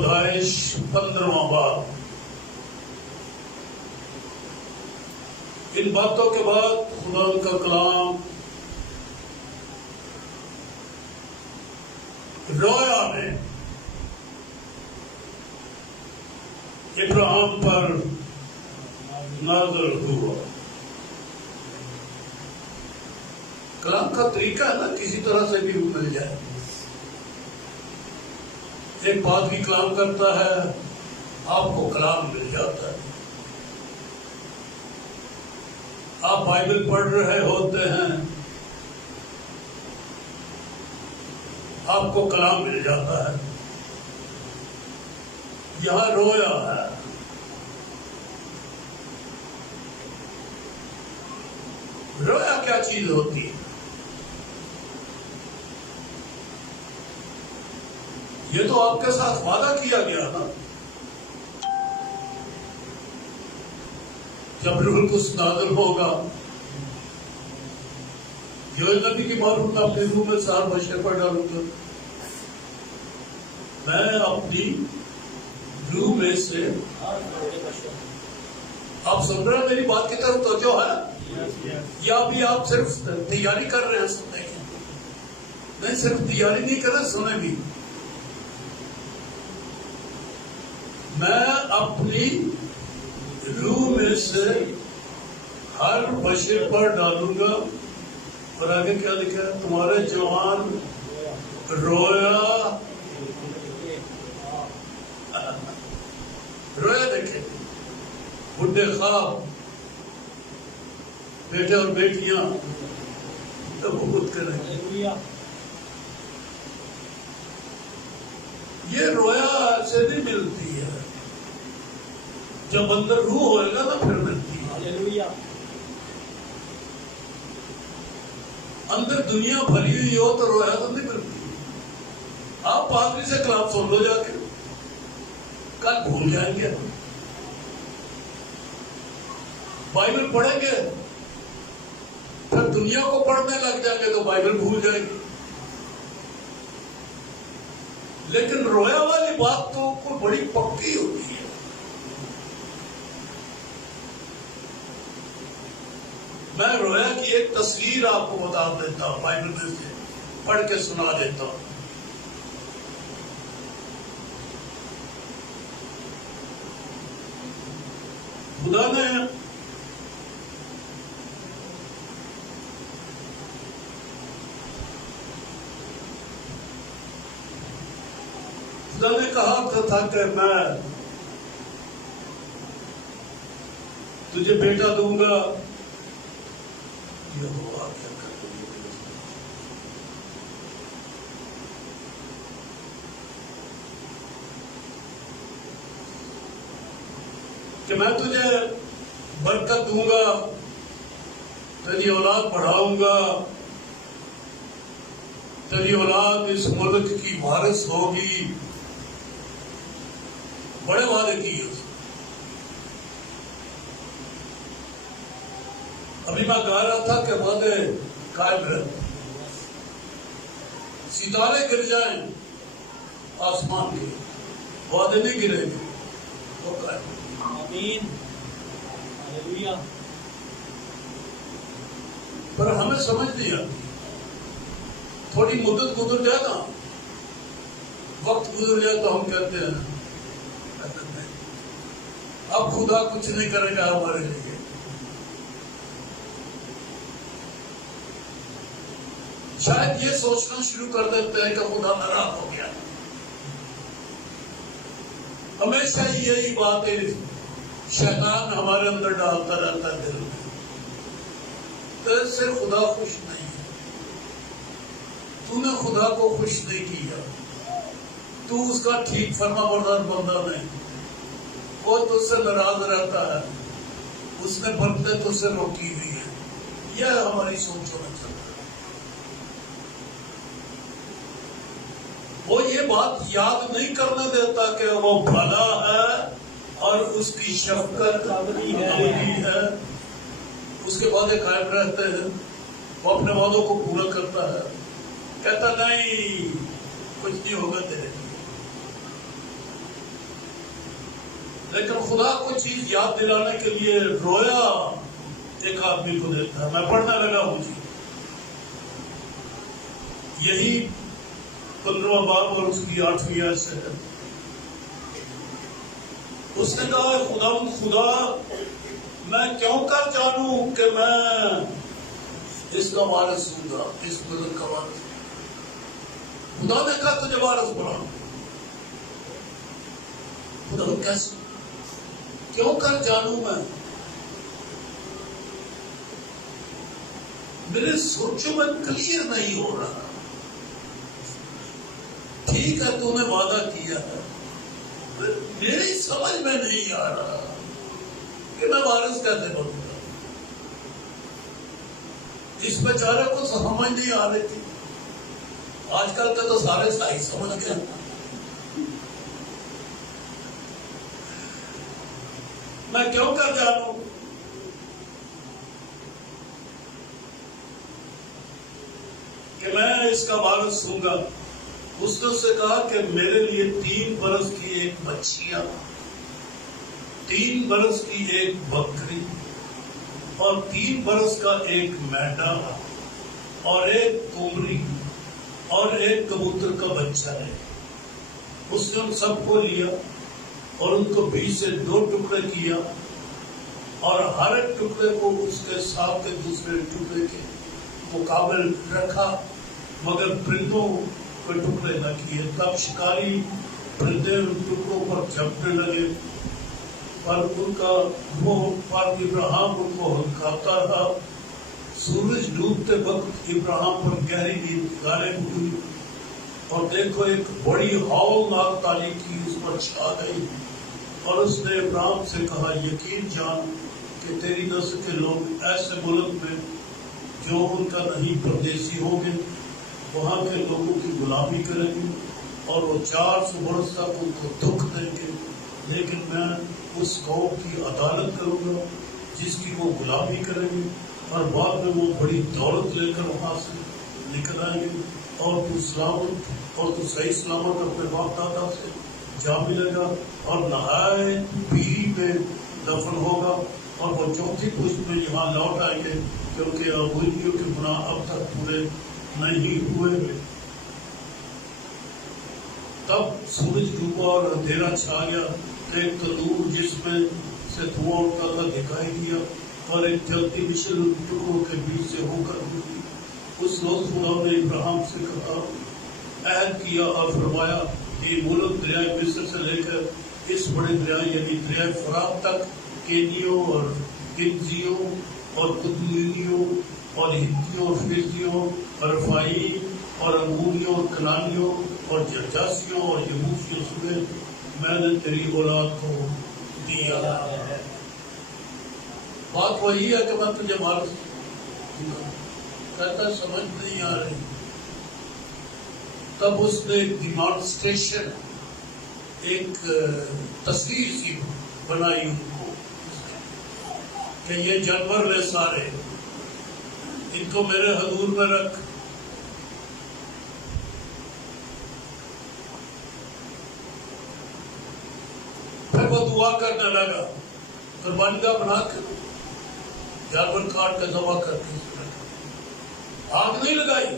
پیدائش 15واں باب۔ ان باتوں کے بعد خدا کا کلام رویا میں ابراہیم پر نازل ہوا۔ کلام کا طریقہ ہے نا، کسی طرح سے بھی مل جائے۔ ایک بات بھی کلام کرتا ہے، آپ کو کلام مل جاتا ہے۔ آپ بائبل پڑھ رہے ہوتے ہیں، آپ کو کلام مل جاتا ہے۔ یہاں رویا ہے۔ رویا کیا چیز ہوتی ہے؟ یہ تو آپ کے ساتھ وعدہ کیا گیا نا، جب روح القدس نازل ہوگا، جو نبی کی معلوم میں اپنے روح میں سار بشر پر ڈالوں گا، میں اپنی روح میں سے۔ آپ سن رہے ہیں میری بات کی طرف توجہ ہے؟ یا ابھی آپ صرف تیاری کر رہے ہیں سننے کی؟ نہیں، صرف تیاری نہیں کر رہے، سنیں بھی۔ میں اپنی روح میں سے ہر بشر پر ڈالوں گا۔ اور آگے کیا لکھا ہے؟ تمہارے جوان رویا دیکھیں، بڈھے خواب، بیٹے اور بیٹیاں تبوت کریں گے۔ یہ رویا ایسے نہیں ملتی ہے، جب اندر روح ہوئے گا نا پھر ملتی ہے۔ اندر دنیا بھری ہوئی ہو تو رویا تو نہیں ملتی۔ آپ پادری سے کلام سن لو جا کے، کل بھول جائیں گے۔ بائبل پڑھیں گے، پھر دنیا کو پڑھنے لگ جائیں گے تو بائبل بھول جائیں گے۔ لیکن رویا والی بات تو کوئی بڑی پکی ہوتی ہے۔ میں رویا کی ایک تصویر آپ کو بتا دیتا ہوں، بائبل میں سے پڑھ کے سنا دیتا ہوں۔ خدا نے کہا تھا کہ میں تجھے بیٹا دوں گا۔ یہ ہوا کیا کہ میں تجھے برکت دوں گا، تیری اولاد بڑھاؤں گا، تیری اولاد اس ملک کی وارث ہوگی۔ بڑے وعدے کیے۔ ابھی میں کہہ رہا تھا کہ وعدے قائم رہتے، ستارے گر جائیں آسمان کے، وعدے نہیں گریں گے، وہ قائم۔ آمین، ہاللویا۔ پر ہمیں سمجھ نہیں آتی، تھوڑی مدت گزر جائے نا، وقت گزر جائے تو ہم کہتے ہیں اب خدا کچھ نہیں کرے گا ہمارے لیے۔ شاید یہ سوچنا شروع کر دیتے ہیں کہ خدا ناراض ہو گیا۔ ہمیشہ یہی باتیں شیطان ہمارے اندر ڈالتا رہتا ہے دل میں، تو اس سے خدا خوش نہیں ہے۔ تو نے خدا کو خوش نہیں کیا، تو اس کا ٹھیک فرما بردار بندہ نہیں، وہ تجھ سے ناراض رہتا ہے، اس نے برکتیں تجھ سے روکی ہوئی ہیں۔ یہ ہماری سوچ ہونا چاہتا ہے۔ وہ یہ بات یاد نہیں کرنے دیتا کہ وہ بھلا ہے اور اس کی شفقت ابدی ہے، اس کے وعدے قائم رہتے ہیں، وہ اپنے وعدوں کو پورا کرتا ہے۔ کہتا نہیں کچھ نہیں ہوگا تیرے، لیکن خدا کو چیز یاد دلانے کے لیے رویا ایک آدمی کو دیتا ہے. میں پڑھنے لگا ہوں جی، یہی 15واں باب اور اس کی 8ویں آیت سے ہے. اس نے کہا خدا میں کیوں کر جانوں کہ میں اس کا وارث ہوں گا، اس بزرگ کا وارث. خدا نے کہا تجھے وارث بنا. خدا کیسے، کیوں کر جانوں میں؟ میرے سوچوں میں کلیئر نہیں ہو رہا. ٹھیک ہے تو نے وعدہ کیا ہے، میری سمجھ میں نہیں آ رہا کہ میں وارث کیسے بنوں گا. اس بیچارے کو سمجھ نہیں آ رہی تھی. آج کل کے تو سارے صحیح سمجھ گئے. میں کیوں کر جانوں کہ میں اس کا وارث ہوں گا. اس نے اسے کہا کہ میرے لیے 3 برس کی ایک بچیا، 3 برس کی ایک بکری اور 3 برس کا ایک مینڈا اور ایک کومری اور ایک کبوتر کا بچہ ہے. اس نے ان سب کو لیا اور ان کو بیچ سے 2 ٹکڑے کیا اور ہر ایک ٹکڑے کو اس کے ساتھ ایک دوسرے ٹکڑے کے مقابل رکھا، مگر پرندوں کو ٹکڑے نہ کیے. تب شکاری پرندے ان ٹکڑوں پر جھپٹنے لگے، پر ان کا منہ پر ابراہیم ان کو ہلکاتا رہا. سورج ڈوبتے وقت ابراہیم پر گہری نیند غالب ہوئی اور دیکھو ایک بڑی ہولناک تاریکی اس پر چھا گئی. اور اس نے ابراہیم سے کہا یقین جان کہ تیری نسل کے لوگ ایسے ملک میں جو ان کا نہیں پردیسی ہوں گے، وہاں کے لوگوں کی غلامی کریں گے اور وہ 400 برس تک ان کو دکھ دیں گے. لیکن میں اس قوم کی عدالت کروں گا جس کی وہ غلامی کریں گے، اور بعد میں وہ بڑی دولت لے کر وہاں سے نکل آئیں گے، اور تو سلامت اور تو صحیح سلامت اپنے باپ دادا سے جا ملے گا اور نہایت پیری میں دفن ہوگا. اور وہ 4تھی پشت میں یہاں لوٹ آئیں گے کیونکہ اموریوں کے گناہ اب تک پورے نہیں ہوئے. تب سورج ڈوبا اور اندھیرا چھا گیا. ایک تندور جس میں سے دھواں اٹھتا تھا دکھائی دیا اور ایک جلتی مشل ٹکڑوں کے بیچ سے ہو کر گزری. اس روز خدا نے ابراہیم سے کہا، عہد کیا اور فرمایا یہ ملک دریائے مصر سے لے کر اس بڑے دریائے یعنی دریائے فرات تک کینیوں اور گنزیوں اور قدوینیوں اور ہتیوں اور فیزیوں اور رفائیم اور اموریوں اور کنانیوں اور جرجاسیوں اور یبوسیوں سمیت میں نے تیری اولاد کو دیا. بات وہی ہے کہ میں تجھے وارث کہتا سمجھ نہیں آ رہی. تب اس نے ایک ڈیمانسٹریشن، ایک تصویر سی بنائی ان کو کہ یہ جانور لے سارے، ان کو میرے حضور میں رکھ. پھر وہ دعا کرنے لگا، قربانی کا بنا کے جانور کاٹ کے ذبح کر کے آگ نہیں لگائی.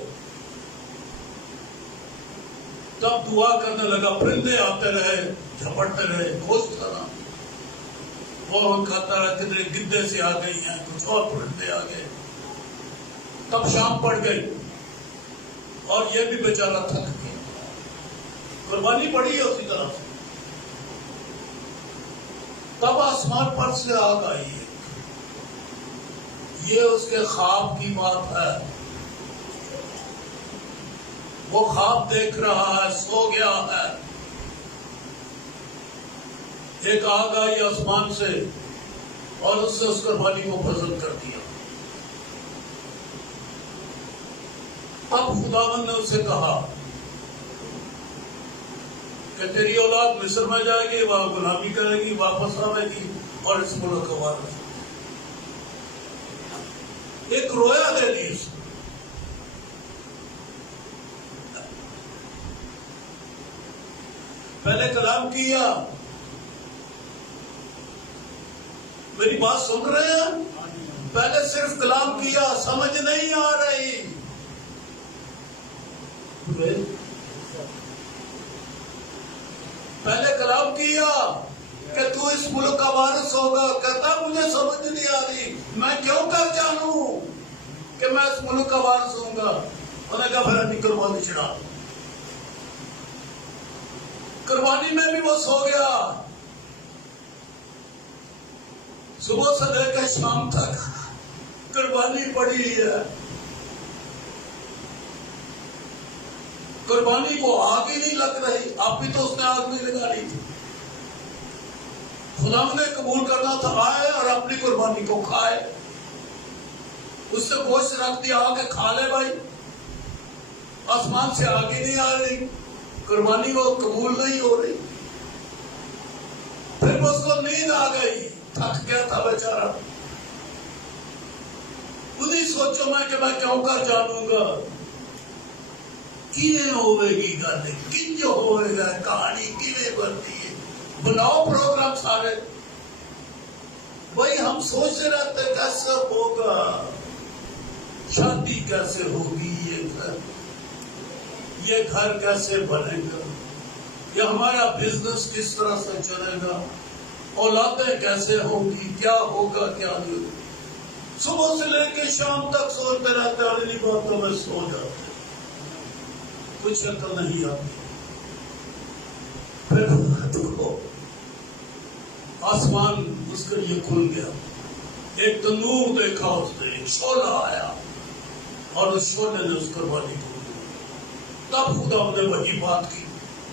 تب دعا کرنے لگا، پرندے آتے رہے، جھپٹتے رہے، گوشت کھانا وہ کھاتا رہا. کتنے گدے سے آ گئی ہیں، کچھ اور پرندے آ گئے. تب شام پڑ گئی اور یہ بھی بیچارہ تھک گیا. قربانی پڑی ہے اسی طرح سے. تب آسمان پر سے آگ آئی ہے. یہ اس کے خواب کی بات ہے. وہ خواب دیکھ رہا ہے، سو گیا ہے. ایک آگ آئی آسمان سے اور اس سے اس قربانی کو پسند کر دیا. اب خداوند نے اسے کہا کہ تیری اولاد مصر میں جائے گی، وہاں غلامی کرے گی، واپس آئے گی اور اس ملک کا وارث. ایک رویا دے دی اس کو. پہلے کلام کیا میری بات سن رہے ہیں؟ پہلے صرف کلام کیا، سمجھ نہیں آ رہی. پہلے کلام کیا کہ تو اس ملک کا وارث ہوگا، کہتا مجھے سمجھ نہیں آ رہی، میں کیوں کر جانوں کہ میں اس ملک کا وارث ہوں گا. انہوں نے کہا پھر ابھی قربانی چڑھا. قربانی میں بھی وہ سو گیا. صبح سے لے کر شام تک قربانی پڑی ہے. قربانی کو آگ ہی نہیں لگ رہی. آپ بھی تو اس نے آگ نہیں لگا رہی تھی. خدا نے قبول کرنا تھا، آئے اور اپنی قربانی کو کھائے. اس سے گوشت رکھ دیا آ کے کھا لے بھائی. آسمان سے آگ ہی نہیں آ رہی، قربانی وہ قبول نہیں ہو رہی. پھر اس کو نیند آ گئی، تھک گیا تھا بیچارہ. انہیں سوچو میں کہ میں کیوں کر جانوں گا. کیویں ہوئے گی گل، کنج ہوئے گا کہانی، کیویں بنتی ہے. بناؤ پروگرام سارے. بھائی ہم سوچتے رہتے کیسے ہوگا، شادی کیسے ہوگی، یہ گھر کیسے بنے گا، یہ ہمارا بزنس کس طرح سے چلے گا، اولادیں کیسے ہوں گی، کیا ہوگا کیا نہیں. صبح سے لے کے شام تک سوچتے رہتے، اگلی باتوں میں سو جاتے، کچھ عقل نہیں آتی. پھر آسمان اس کے لیے کھل گیا. ایک تنور دیکھا اس نے، ایک شعلہ آیا اور اس شعلے نے اس قربانی کو. تب خدا نے وہی بات کی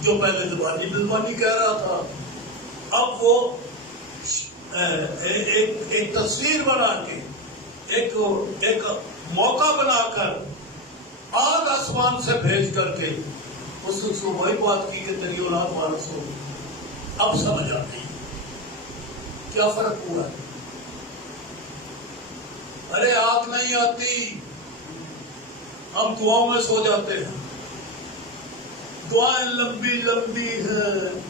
جو پہلے دلوانی کہہ رہا تھا. اب وہ ایک تصویر بنا کے، ایک موقع بنا کر آگ آسمان سے بھیج کر کے اس کو وہی بات کی کہ تیری اولاد وارث ہوگی. اب سمجھ آتی کیا فرق ہوا ہے. ارے آگ نہیں آتی، ہم دعاؤں میں سو جاتے ہیں. دعائیں لمبی لمبی ہیں،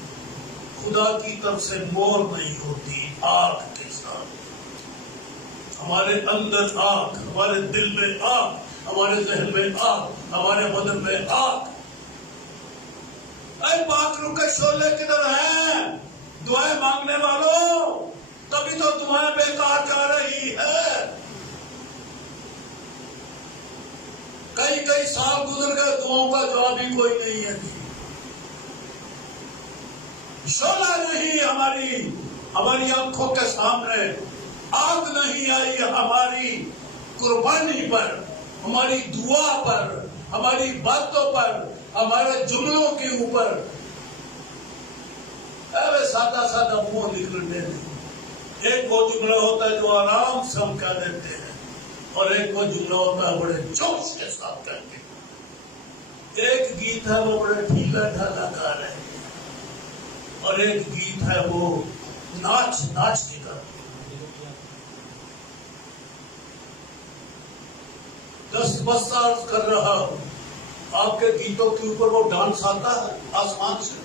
خدا کی طرف سے مور نہیں ہوتی. آگ کے ساتھ ہمارے اندر آگ، ہمارے دل میں آگ، ہمارے ذہن میں آگ، ہمارے بدن میں آگ. اے پاک روح کے شعلے کدھر ہیں دعائیں مانگنے والوں؟ تبھی تو دعائیں بیکار جا رہی ہے. کئی سال گزر گئے، دعاؤں کا جواب ہی کوئی نہیں ہے. شعلہ نہیں ہماری آنکھوں کے سامنے، آگ نہیں آئی ہماری قربانی پر، ہماری دعا پر، ہماری باتوں پر، ہمارے جملوں کے اوپر. سادہ سادہ منہ نکلنے دیں. ایک وہ جملہ ہوتا ہے جو آرام سے ہم کہہ دیتے ہیں، اور ایک وہ جملہ ہوتا ہے بڑے جوش کے ساتھ کہتے ہیں. ایک گیت ہے وہ بڑے ڈھیلا ڈھالا گا رہے ہیں، اور ایک گیت ہے وہ ناچ کے گا. 10 سال کر رہا ہوں، آپ کے گیتوں کے اوپر وہ ڈانس آتا ہے آسمان سے.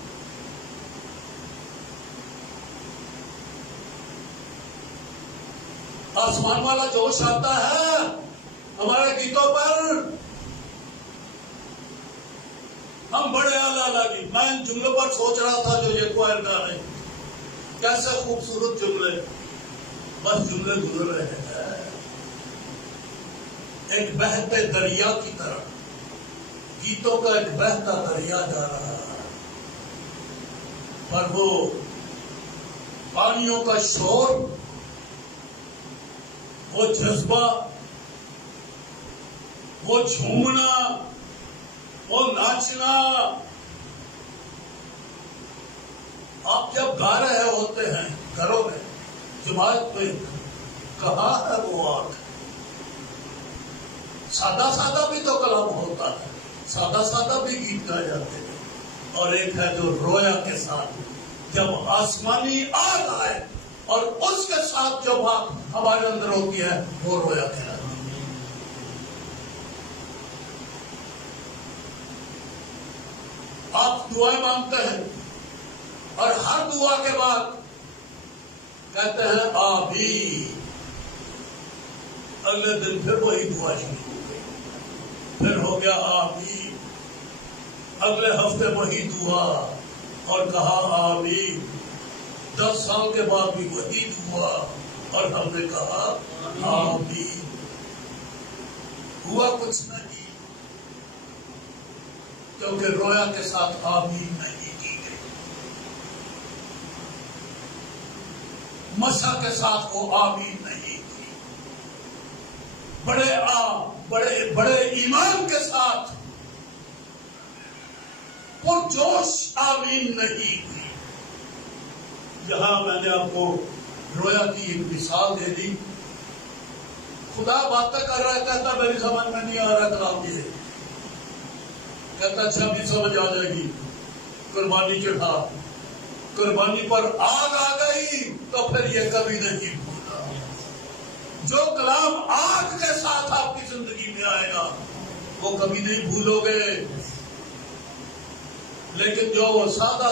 آسمان والا جوش آتا ہے ہمارے گیتوں پر. ہم بڑے اعلیٰ لگی. میں ان جملوں پر سوچ رہا تھا جو یہ کوئر گا رہے، کیسے خوبصورت جملے، بس جملے گزر رہے ہیں ایک بہتے دریا کی طرح. گیتوں کا ایک بہتا دریا جا رہا ہے، پر وہ پانیوں کا شور، وہ جذبہ، وہ جھومنا، وہ ناچنا. آپ جب گا رہے ہوتے ہیں گھروں میں، جماعت میں، کہاں ہے وہ آگ؟ سادہ سادہ بھی تو کلام ہوتا ہے، سادہ سادہ بھی گیت گائے جاتے ہیں. اور ایک ہے جو رویا کے ساتھ، جب آسمانی آگ آئے اور اس کے ساتھ جو بات ہمارے اندر ہوتی ہے وہ رویا کہلاتی ہے. آپ دعائیں مانگتے ہیں اور ہر دعا کے بعد کہتے ہیں آبی، اگلے دن پھر وہی دعا شروع ہو گئی، پھر ہو گیا آبی، اگلے ہفتے وہی دعا، اور کہا آمین۔ 10 سال کے بعد بھی وہی دعا، اور ہم نے کہا آمین۔ ہوا کچھ نہیں، کیونکہ رویا کے ساتھ آمین نہیں کی گئی، مسا کے ساتھ وہ آمین نہیں کی، بڑے ایمان کے ساتھ پرجوش آمین نہیں کی۔ یہاں میں نے آپ کو رویا کی ایک مثال دے دی۔ خدا باتیں کر رہا ہے، کہتا میری سمجھ میں نہیں آ رہا کلام یہ، کہتا اچھا بھی سمجھ آ جائے گی، قربانی چڑھا، قربانی پر آگ آ گئی تو پھر یہ کبھی نہیں بھولا۔ جو کلام آگ کے ساتھ آپ کی زندگی میں آئے گا وہ کبھی نہیں بھولو گے، لیکن جو سادہ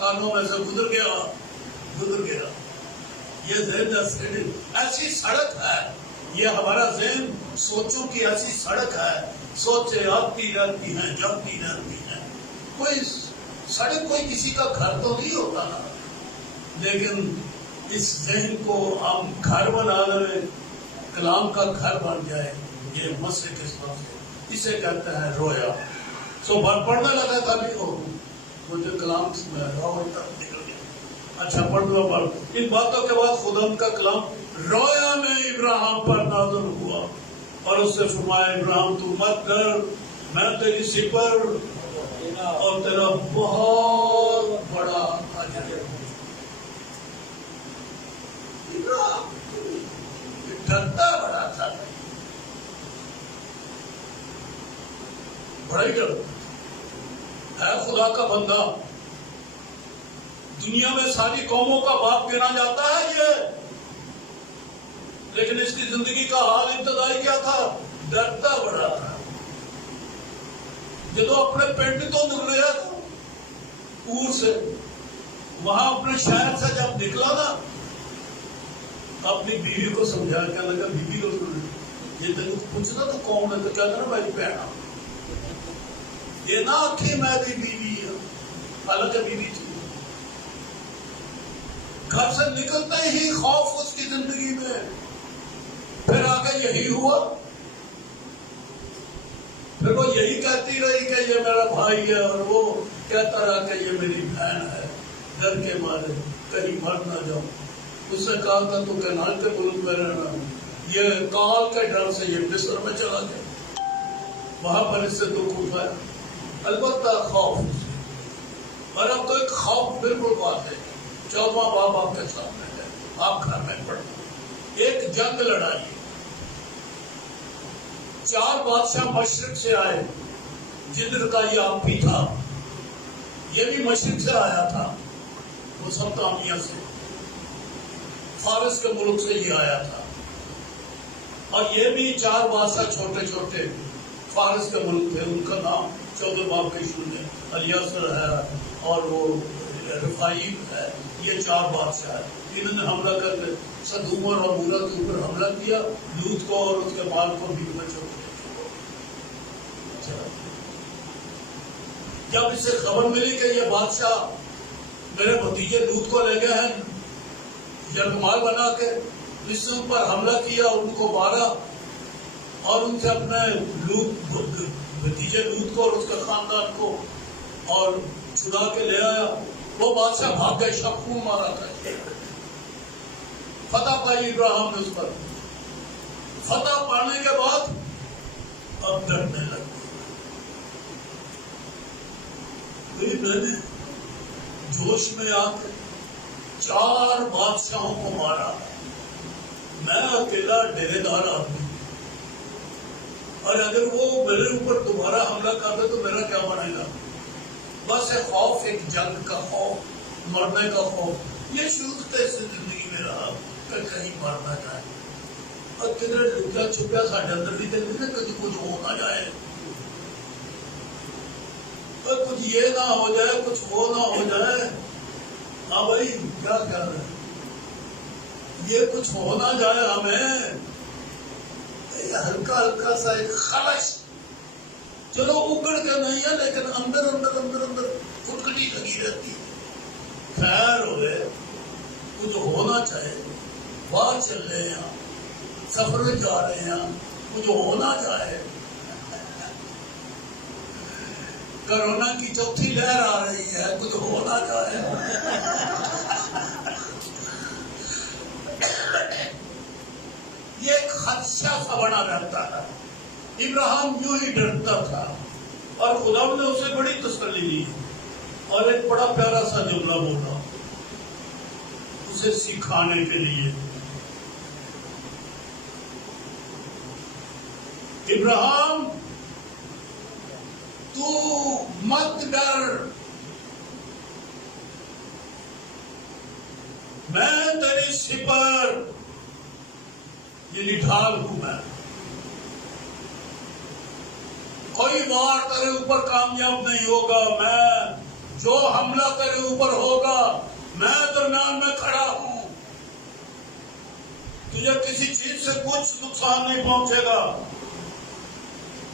کانوں میں سے گزر گیا، یہ ذہن ایسی سڑک ہے، یہ ہمارا ذہن سوچوں کی ایسی سڑک ہے، سوچے آتی رہتی ہیں، جاتی رہتی ہیں۔ کوئی سڑک کوئی کسی کا گھر تو نہیں ہوتا نا، لیکن اس ذہن کو ہم گھر بنا لیں، کلام کا گھر بن جائے، یہ مسئلے کے ساتھ اسے کہتے ہیں رویا۔ سو پڑھنے لگا تھا بھی مجھے کلام میں نکل گیا۔ اچھا پڑھنا پڑھ، ان باتوں کے بعد خدا کا کلام رویا میں ابراہیم پر نازل ہوا، اور اس سے فرمایا ابراہیم تو مت ڈر، میں تیری سپر اور تیرا بہت بڑا اجر۔ ڈرتا بڑا تھا، بڑا ہی ڈرتا ہے، خدا کا بندہ، دنیا میں ساری قوموں کا باپ گنا جاتا ہے یہ، لیکن اس کی زندگی کا حال ابتدائی کیا تھا؟ ڈرتا بڑا تھا۔ جب اپنے پنڈ تو نکلا تھا اور سے، وہاں اپنے شہر سے جب نکلا نا، اپنی بیوی کو سمجھا، کہنے لگا بیوی کو یہ تجھے پوچھنا تو کون ہے؟ تو کہتا نا میری بہن، یہ نہ آنکھیں میری بیوی ہے، حالانکہ بیوی تھی۔ گھر سے نکلتے ہی خوف اس کی زندگی میں، پھر آگے یہی ہوا، پھر وہ یہی کہتی رہی کہ یہ میرا بھائی ہے، اور وہ کہتا رہا کہ یہ میری بہن ہے، ڈر کے مارے کہیں مر نہ جاؤں۔ اس نے کہا تھا تو کنعان کے ملک میں رہنا، یہ کال کے ڈر سے یہ مصر میں چلا گیا، وہاں پر اس سے دکھ اٹھایا، البتہ خوف، اور اب تو ایک خوف بالکل بات ہے۔ 14واں باب آپ کے سامنے ہے، آپ گھر میں پڑھیں۔ ایک جنگ لڑائی، 4 بادشاہ مشرق سے آئے، جدر کا یہ آپی تھا، یہ بھی مشرق سے آیا تھا، مسطامیہ سے، فارس کے ملک سے یہ آیا تھا، اور یہ بھی 4 بادشاہ چھوٹے چھوٹے فارس کے ملک تھے، ان کا نام 14 باب کے شروع میں الیاسر ہے اور وہ رفائیل ہے، یہ 4 بادشاہ ہیں۔ انہوں نے حملہ کر کے سدوم اور عمورہ کے اوپر حملہ کیا، لوط کو اور اس کے مال کو بھی بچو۔ جب اس سے خبر ملی کہ یہ بادشاہ میرے بھتیجے لوط کو لے گئے ہیں یرغمال بنا کے، اس نے ان پر حملہ کیا، ان کو مارا، اور ان سے اپنے بھتیجے لوط کو اور اس کے خاندان کو اور چھڑا کے لے آیا۔ وہ بادشاہ بھاگ گئے، خون مارا تھا، فتح پائی ابراہیم نے اس پر۔ فتح پانے کے بعد اب ڈرنے لگے۔ میں نے جوش میں آ کے 4 بادشاہوں کو مارا، میں اکیلا ڈیرے دار آدمی، اور اگر وہ میرے اوپر دوبارہ حملہ کر دے تو میرا کیا بنے گا؟ بس ایک خوف، ایک جنگ کا خوف، مرنے کا خوف، یہ شروع سے زندگی میں رہا کہ کہیں مرنا جائے، اور کدھر لکیا چھپیا ساڈے اندر بھی دل میں کبھی کچھ ہو نہ جائے، اور کچھ یہ نہ ہو جائے، کچھ وہ نہ ہو جائے۔ ہاں بھائی کیا کر رہے ہیں؟ یہ کچھ ہو نہ جائے ہمیں، ہلکا ہلکا سا ایک خلش، چلو اگڑ کے نہیں ہے لیکن اندر اندر اندر اندر پھٹکڑی لگی رہتی ہے. خیر ہو گئے، کچھ ہونا چاہے، باہر چل رہے ہیں، سفر میں جا رہے ہیں، کچھ ہونا چاہے. کرونا کی چوتھی لہر آ رہی ہے، کچھ ہونا چاہے. یہ ایک خدشہ سا بنا رہتا ہے. ابراہیم یوں ہی ڈرتا تھا اور خدا نے اسے بڑی تسلی دی اور ایک بڑا پیارا سا جملہ بولا اسے سکھانے کے لیے. ابراہیم تو مت ڈر، میں تیری سپر یعنی ڈھال ہوں. میں کوئی وار تیرے اوپر کامیاب نہیں ہوگا. میں جو حملہ تیرے اوپر ہوگا میں درمیان میں کھڑا ہوں. تجھے کسی چیز سے کچھ نقصان نہیں پہنچے گا.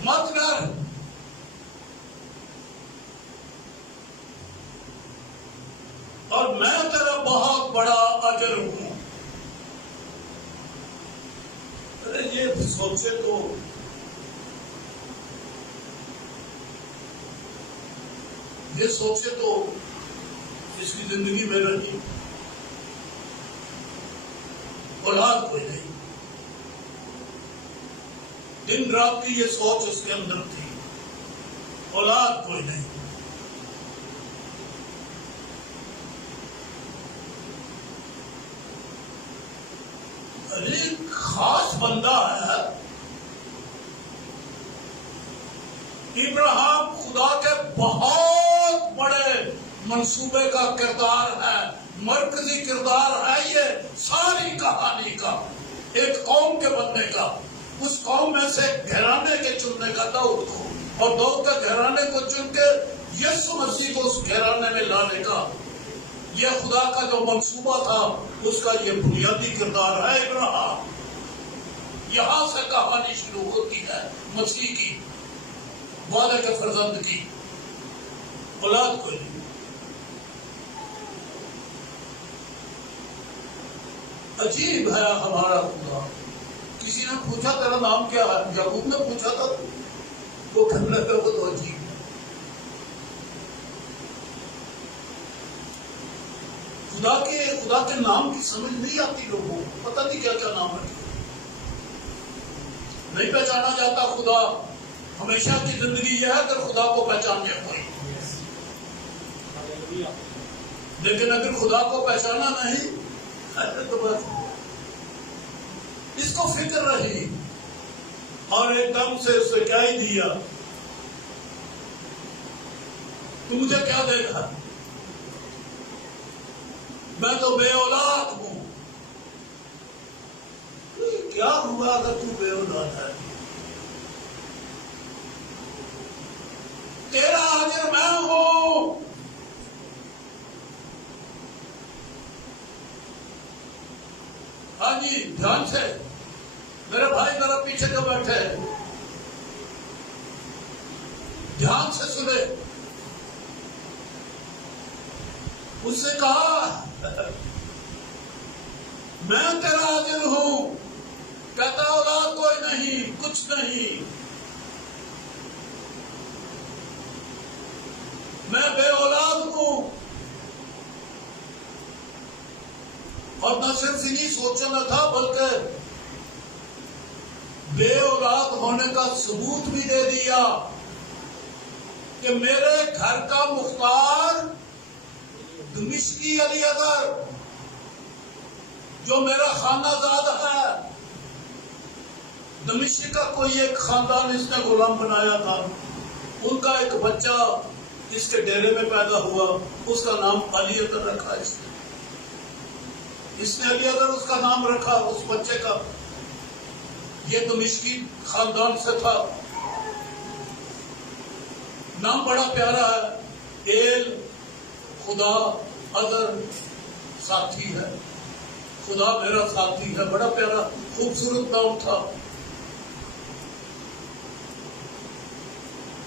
مت ڈر. اور میں تیرا بہت بڑا اجر ہوں. ارے یہ سوچے تو اس کی زندگی میں رہی اولاد کوئی نہیں. دن رات کی یہ سوچ اس کے اندر تھی، اولاد کوئی نہیں. ایک خاص بندہ ہے ابراہیم. خدا کے بہت بڑے منصوبے کا کردار ہے، مرکزی کردار ہے یہ ساری کہانی کا. ایک قوم کے بننے کا، اس قوم میں سے گھرانے کے چننے کا داؤد کو، اور داؤد کے گھرانے کو چن کے یسوع مسیح کو اس گھرانے میں لانے کا. یہ خدا کا جو منصوبہ تھا اس کا یہ بنیادی کردار ہے ابراہیم. یہاں سے کہانی شروع ہوتی ہے مسیح کی، وعدے کے فرزند کی. اولاد کوئی نہیں. عجیب ہے ہمارا خدا. کسی نے پوچھا تیرا نام کیا ہے؟ یعقوب نے پوچھا تھا، وہ کہنے لگا وہ تو عجیب. خدا کے نام کی سمجھ نہیں آتی لوگوں کو. پتہ نہیں کیا کیا نام ہے، نہیں پہچانا جاتا. خدا ہمیشہ کی زندگی یہ ہے کہ خدا کو پہچان لیا کوئی، لیکن اگر خدا کو پہچانا نہیں تو بس اس کو فکر رہی اور ایک دم سے اسے کیا ہی دیا، تو مجھے کیا دے گا؟ میں تو بے اولاد ہوں. کیا ہوا اگر تو بے اولاد ہے؟ تیرا اجر میں ہوں. ہاں جی، دھیان سے میرے بھائی ذرا پیچھے جو بیٹھے دھیان سے سنے. اس سے کہا میں تیرا اجر ہوں. کہتا اولاد کوئی نہیں، کچھ نہیں، میں بے اولاد ہوں. اور نہ صرف یہی سوچنا تھا بلکہ بے اولاد ہونے کا ثبوت بھی دے دیا کہ میرے گھر کا مختار دمشقی علی اگر جو میرا خانہ زاد ہے، دمشق کا کوئی ایک خاندان اس نے غلام بنایا تھا. ان کا ایک بچہ اس کے ڈیرے میں پیدا ہوا، اس کا نام علی اگر رکھا. اس نے علی اگر اس کا نام رکھا اس بچے کا. یہ دمشقی خاندان سے تھا. نام بڑا پیارا ہے، ایل خدا، اگر ساتھی ہے. خدا میرا ساتھی ہے، بڑا پیارا خوبصورت نام تھا.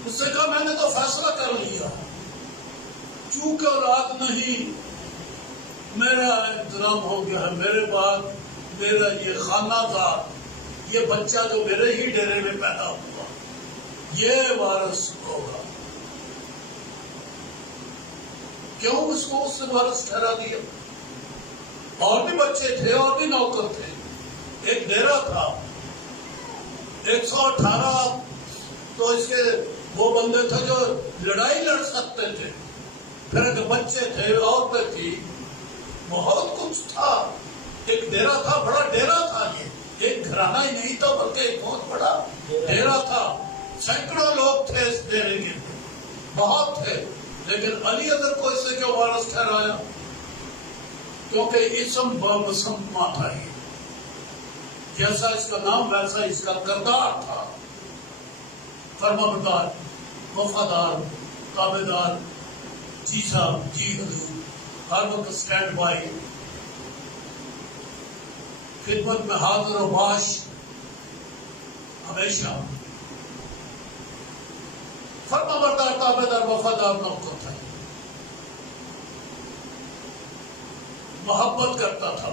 اس سے کہا میں نے تو فیصلہ کر لیا، چونکہ اولاد نہیں، میرا انتظام ہو گیا ہے، میرے بعد میرا یہ خانہ تھا، یہ بچہ جو میرے ہی ڈیرے میں پیدا ہوا یہ وارث ہوگا. کیوں اس کو اس نے وارث ٹھہرا دیا؟ اور بھی بچے تھے اور بھی نوکر تھے، ایک ڈیرا تھا، 118 تو اس کے وہ بندے تھے جو لڑائی لڑ سکتے تھے، پھر بچے تھے، عورتیں تھی، بہت کچھ تھا. ایک ڈیرا تھا، بڑا ڈیرا تھا، یہ ایک گھرانہ ہی نہیں تھا بلکہ ایک بہت بڑا ڈیرا تھا. سینکڑوں لوگ تھے اس ڈیرے کے، بہت تھے. لیکن علی حضر کو اس نے کیوں وارث ٹھہرایا؟ کیونکہ اسم بمسمہ تھا، یہ جیسا اس کا نام ویسا اس کا کردار تھا. فرمانبردار، وفادار، تابعدار، جی صاحب، جی حضور، ہر وقت اسٹینڈ بائی، خدمت میں حاضر و باش ہمیشہ. فرمانبردار، تابعدار، وفادار نوکر تھا، محبت کرتا تھا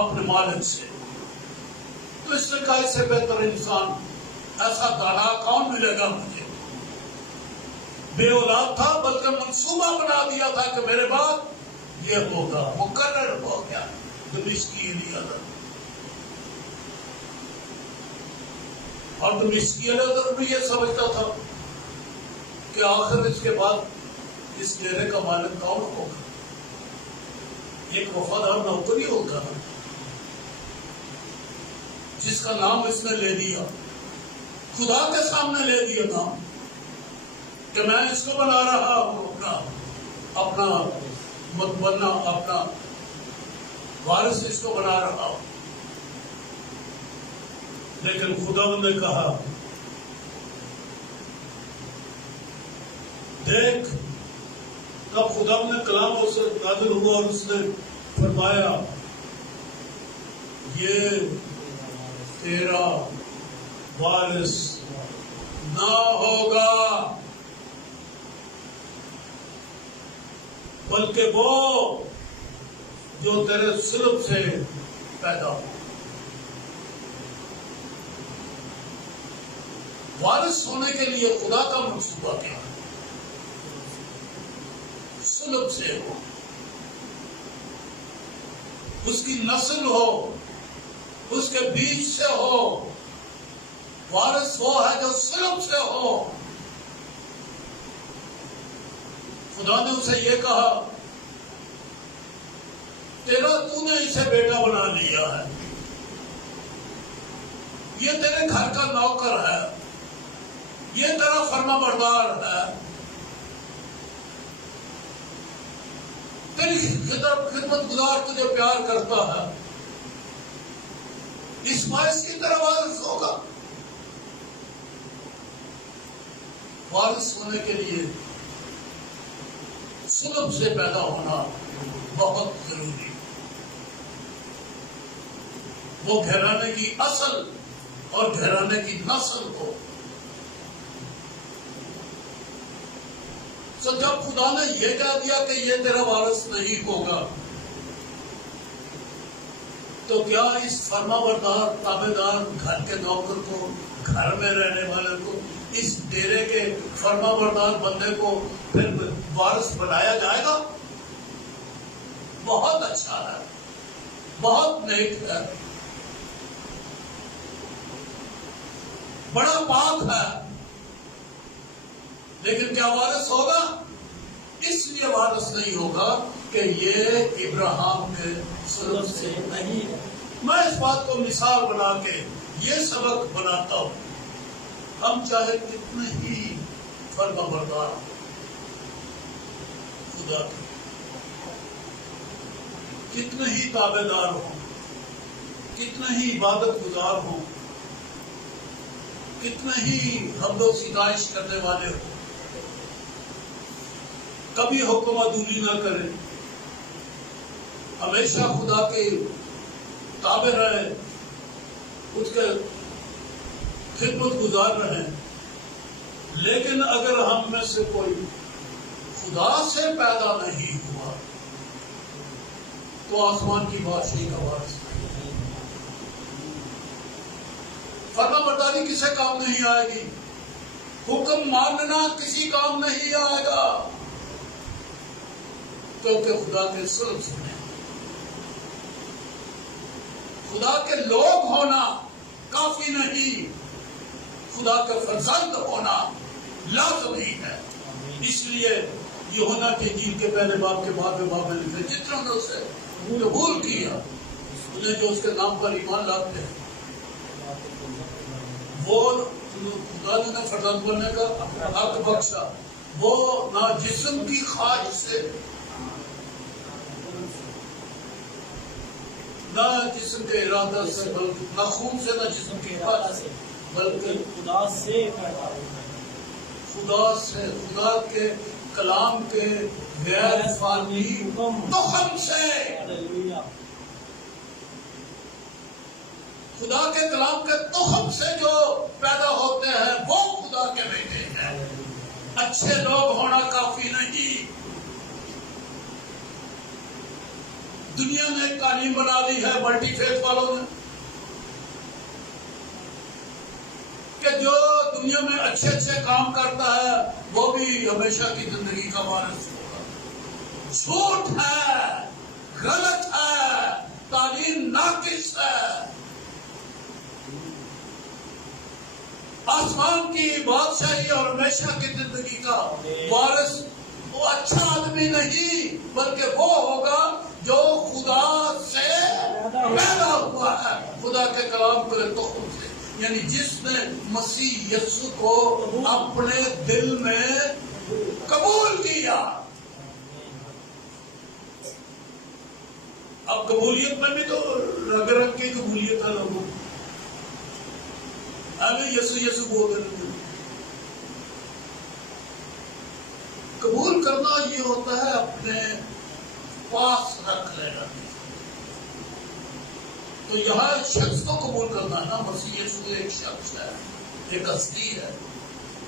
اپنے مالک سے. تو اس نے کہا اس سے بہتر انسان، ایسا دانا کون ملے گا مجھے؟ بے اولاد تھا بلکہ منصوبہ بنا دیا تھا کہ میرے بعد یہ ہوگا، مقرر ہو گیا. دمشقی علی حضر، اور دمشقی علی حضر بھی یہ سمجھتا تھا کہ آخر اس کے بعد اس ڈیرے کا مالک کون ہوگا؟ ایک وفادار نوکر ہی ہوگا جس کا نام اس نے لے لیا، خدا کے سامنے لے دیا نام کہ میں اس کو بنا رہا ہوں اپنا متبنہ، اپنا وارث اس کو بنا رہا ہوں. لیکن خدا نے کہا دیکھ، تب خدا نے کلام اس سے نازل ہوا اور اس نے فرمایا یہ تیرا وارث نہ ہوگا، بلکہ وہ جو تیرے صلب سے پیدا ہو. وارث ہونے کے لیے خدا کا منصوبہ کیا؟ صلب سے ہو، اس کی نسل ہو، اس کے بیچ سے ہو. وارث وہ ہے جو صلب سے ہو. خدا نے اسے یہ کہا تو نے اسے بیٹا بنا لیا ہے، یہ تیرے گھر کا نوکر ہے، یہ تیرا فرما بردار ہے، تیری خدمت گزار تجھے پیار کرتا ہے، اس باعث کی طرح وارث ہوگا. وارث ہونے کے لیے صلب سے پیدا ہونا بہت ضروری. وہ گھرانے کی اصل اور گھرانے کی نسل ہو. تو جب خدا نے یہ کہہ دیا کہ یہ تیرا وارث نہیں ہوگا، تو کیا اس فرما بردار تابعدار گھر کے نوکر کو، گھر میں رہنے والے کو، اس ڈیرے کے فرما بردار بندے کو پھر وارث بنایا جائے گا؟ بہت اچھا ہے، بہت نیک ہے، بڑا پاک ہے. لیکن کیا وارث ہوگا؟ اس لیے وارث نہیں ہوگا کہ یہ ابراہیم کے صلب سے نہیں ہے. میں اس بات کو مثال بنا کے یہ سبق بناتا ہوں، ہم چاہے کتنے ہی فرما بردار ہوں خدا کے، کتنے ہی تابعدار ہوں، کتنے ہی عبادت گزار ہوں، کتنے ہی حمد و ستائش کرنے والے ہوں، کبھی حکم عدولی نہ کریں، ہمیشہ خدا کے تابع رہے، اس کے خدمت گزار رہے. لیکن اگر ہم میں سے کوئی خدا سے پیدا نہیں ہوا تو آسمان کی بادشاہی کا وارث نہیں. فرما برداری کسے کام نہیں آئے گی، حکم ماننا کسی کام نہیں آئے گا، کیونکہ خدا کے سلسلے سنے. خدا کے لوگ ہونا کافی نہیں، خدا کے فرزند ہونا لازمی ہے. اس لیے یوحنا کے انجیل کے پہلے باب کے بعد میں لکھے جتنوں نے اسے قبول کیا، انہیں جو اس کے نام پر ایمان لاتے ہیں، وہ خدا نے فرزند بننے کا حق بخشا. وہ نہ جسم کی خواہش سے، نہ جسم کے ارادہ سے، بلکہ نہ خون سے، نہ جسم کی خواہش سے، بلکہ خدا سے پیدا ہوئے. خدا سے، خدا کے کلام کے غیر فانی تخم سے. خدا کے کلام کے تخم سے جو پیدا ہوتے ہیں وہ خدا کے بیٹے ہیں. اچھے لوگ ہونا کافی نہیں. دنیا نے ایک قانون بنا لی ہے ملٹی فیتھ والوں نے کہ جو دنیا میں اچھے اچھے کام کرتا ہے وہ بھی ہمیشہ کی زندگی کا وارث ہوگا. جھوٹ ہے، غلط ہے، تعلیم ناقص ہے. آسمان کی بادشاہی اور ہمیشہ کی زندگی کا وارث وہ اچھا آدمی نہیں، بلکہ وہ ہوگا جو خدا سے پیدا ہوا ہے، خدا کے کلام کے تخم سے. یعنی جس نے مسیح یسوع کو اپنے دل میں قبول کیا. اب قبولیت میں بھی تو رنگ رنگ کی قبولیت ہے لوگوں. ابھی یسوع بول رہے ہیں. قبول کرنا یہ ہوتا ہے اپنے پاس رکھ لینا. تو یہاں شخص کو قبول کرنا ہے نا. مسیح یسوع ایک شخص ہے، ایک ہستی ہے،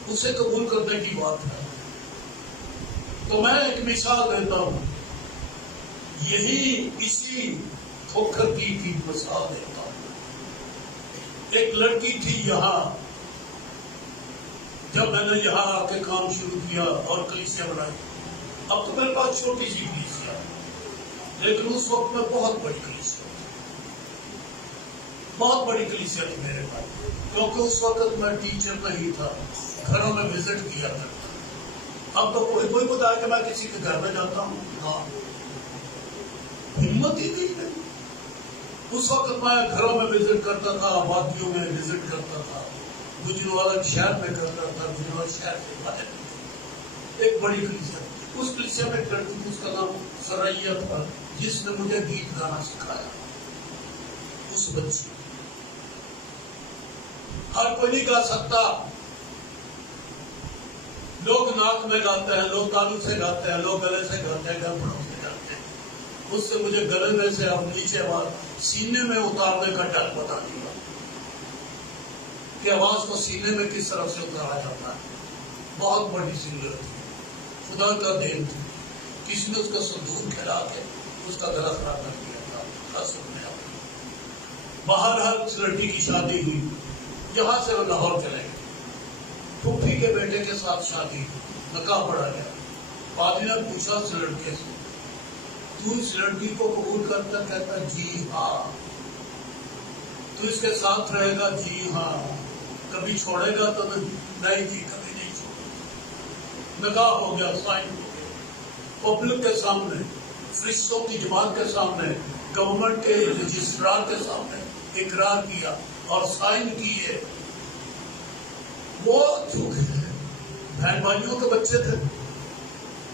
اسے قبول کرنے کی بات ہے. تو میں ایک مثال دیتا ہوں، یہی اسی ٹھوکر کی مثال دیتا ہوں. ایک لڑکی تھی یہاں، جب میں نے یہاں آ کے کام شروع کیا اور کلیسیا بنائی. اب تو میرے پاس چھوٹی سی کلیسیا، لیکن اس وقت میں بہت بڑی کلیسیا، بہت بڑی کلیسیا تھی میرے پاس، کیونکہ اس وقت میں ٹیچر نہیں تھا، گھروں میں وزٹ کیا کرتا. اب تو کوئی بتایا کہ میں کسی کے گھر میں جاتا ہوں، ہاں ہمت ہی نہیں. اس وقت میں گھروں میں وزٹ کرتا تھا، آبادیوں میں وزٹ کرتا تھا، گجروالا شہر میں کرتا تھا، گجروالا شہر سے باہر. ایک بڑی کلیسیا، اس کلیسیا میں ایک لڑکی تھی، اس کا نام سریا تھا، جس نے مجھے گیت گانا سکھایا. اس بچی ہر کوئی نہیں گا سکتا. لوگ ناک میں گاتے ہیں، لوگ تالو سے گاتے ہیں، لوگ گلے سے گاتے ہیں، گھڑوں سے گاتے ہیں. اس سے مجھے گلے میں سے اب نیچے آواز سینے میں اتارنے کا ڈر بتا دیا کہ آواز کو سینے میں کس طرح سے اتارا جاتا ہے. بہت بڑی سنگر تھی، خدا کا دین تھی. کسی نے اس کا سندور کھلا کے اس کا گلا خراب کر دیا تھا. باہر ہر اس لڑکی کی شادی ہوئی، جہاں سے وہ لاہور چلے گئے. پھوپھی کے بیٹے کے ساتھ شادی، نکاح پڑا گیا. پادری نے پوچھا اس لڑکے سے، تو اس لڑکی کو قبول کرتا؟ کہتا جی ہاں. تو اس کے ساتھ رہے گا؟ جی ہاں. کبھی چھوڑے گا تو نہیں جی کبھی نہیں چھوڑے. نکاح ہو گیا، سائن ہو گیا، پبلک کے سامنے، فرشتوں کی جماعت کے سامنے، گورنمنٹ کے رجسٹرار کے سامنے اقرار کیا اور سائن کیے. وہ بہن بھائیوں کے بچے تھے،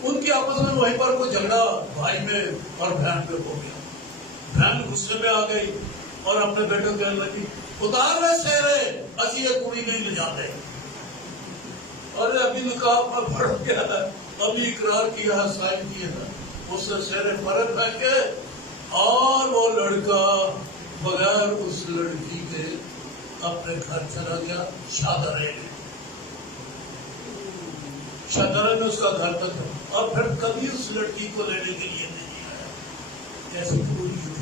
ان کی آپس میں وہیں پر کوئی جھگڑا بھائی میں اور بہن میں ہو گیا. بہن غصے میں آ گئی اور اپنے بیٹے کو کہنے لگی، اتار رہے سہرے، اسی یہ کڑی نہیں لے جاتے. ارے ابھی نکاح پر پڑ گیا ہے، ابھی اقرار کیا ہے، سائن کیا ہے. اس سے سہرے فرق پہن کے اور وہ لڑکا بغیر اس لڑکی کے اپنے گھر چلا گیا شادرے نے اس کا گھر تک، اور پھر کبھی اس لڑکی کو لینے کے لیے نہیں آیا. کیسی قبولیت ہے؟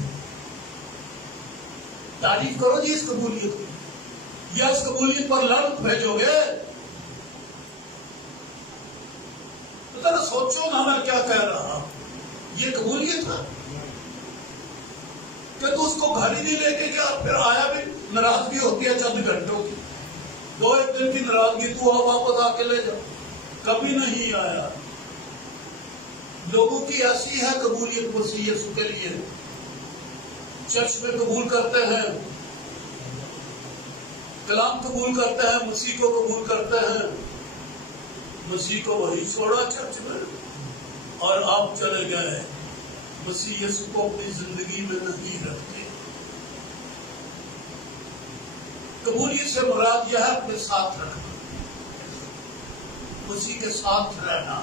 تعریف کرو جی اس قبولیت کی، یا اس قبولیت پر لعنت بھیجو گے؟ تو ذرا سوچو نا میں کیا کہہ رہا ہوں. یہ قبولیت ہے کہ تو اس کو گھر ہی نہیں لے کے گیا، پھر آیا بھی ناراضگی ہوتی ہے چند گھنٹوں کی، 2-1 دن کی ناراضگی، تو واپس آ کے لے جاؤ. کبھی نہیں آیا. لوگوں کی ایسی ہے قبولیت مسیح یسوع کے لیے. چرچ میں قبول کرتے ہیں، کلام قبول کرتے ہیں، مسیح کو قبول کرتے ہیں، مسیح کو وہی چھوڑا چرچ میں اور آپ چلے گئے. مسیح یسوع کو اپنی زندگی میں نہیں رکھتے. قبولیت سے مراد یہ ہے اپنے ساتھ رکھنا، مسیح کے ساتھ رہنا.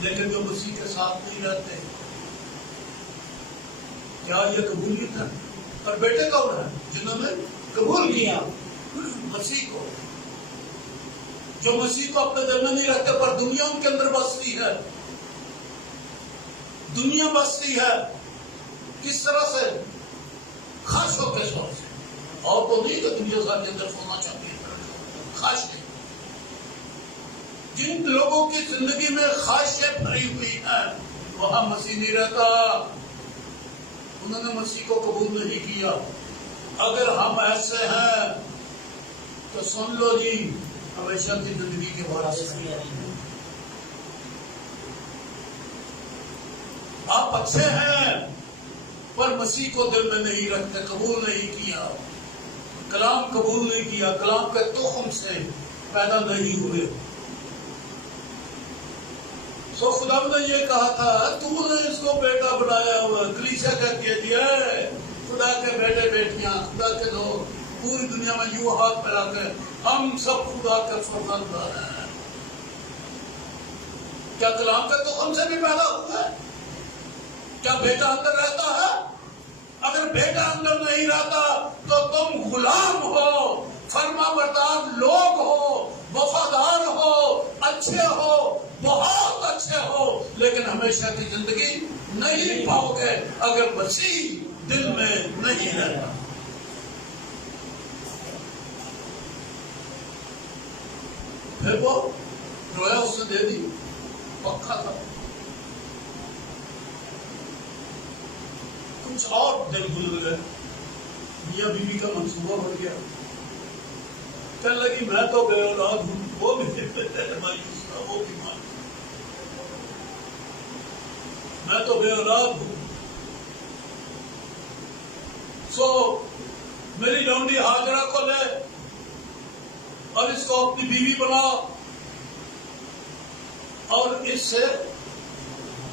لیکن جو مسیح کے ساتھ نہیں رہتے، کیا یہ قبولیت ہے؟ اور بیٹے کون ہیں جنہوں نے قبول کیا مسیح کو؟ جو مسیح کو اپنے دل میں نہیں رکھتے پر دنیا ان کے اندر بستی ہے. دنیا بستی ہے کس طرح سے؟ خواہشوں کے سور سے. اور تو نہیں کہ دنیا ساتھ کے اندر سونا چاہتی ہے، خواہش نہیں. جن لوگوں کی زندگی میں خواہشیں بھری ہوئی ہیں وہاں مسیح نہیں رہتا. انہوں نے مسیح کو قبول نہیں کیا. اگر ہم ایسے ہیں تو سن لو جی، ہمیشہ کی زندگی کے وارث نہیں. آپ اچھے ہیں پر مسیح کو دل میں نہیں رکھتے، قبول نہیں کیا، کلام قبول نہیں کیا، کلام کے تخم سے پیدا نہیں ہوئے. تو خدا نے یہ کہا تھا تو نے اس کو بیٹا بنایا ہوا. کلیسیا کہتی ہے جی خدا کے بیٹے بیٹیاں، خدا کے لوگ پوری دنیا میں یوں ہاتھ پھیلا کے ہم سب خدا کے فرزند ہیں. کیا کلام کے تخم سے بھی پیدا ہوا ہے؟ کیا بیٹا اندر رہتا ہے؟ اگر بیٹا اندر نہیں رہتا تو تم غلام ہو، فرما بردار لوگ ہو، وفادار ہو، اچھے ہو، بہت اچھے ہو، لیکن ہمیشہ کی زندگی نہیں پاؤ گے اگر مسیح دل میں نہیں رہتا. پھر وہ رویا اس نے دے دی، پکا تھا. کچھ اور دل گزر گئے، میاں بیوی کا منصوبہ بن گیا. کہنے لگی میں تو بے اولاد ہوں، وہ بھی مایوس تھا، وہ بھی مایوس، میں تو بے اولاد ہوں. سو میری لونڈی ہاجرہ کو لے اور اس کو اپنی بیوی بنا، اور اس سے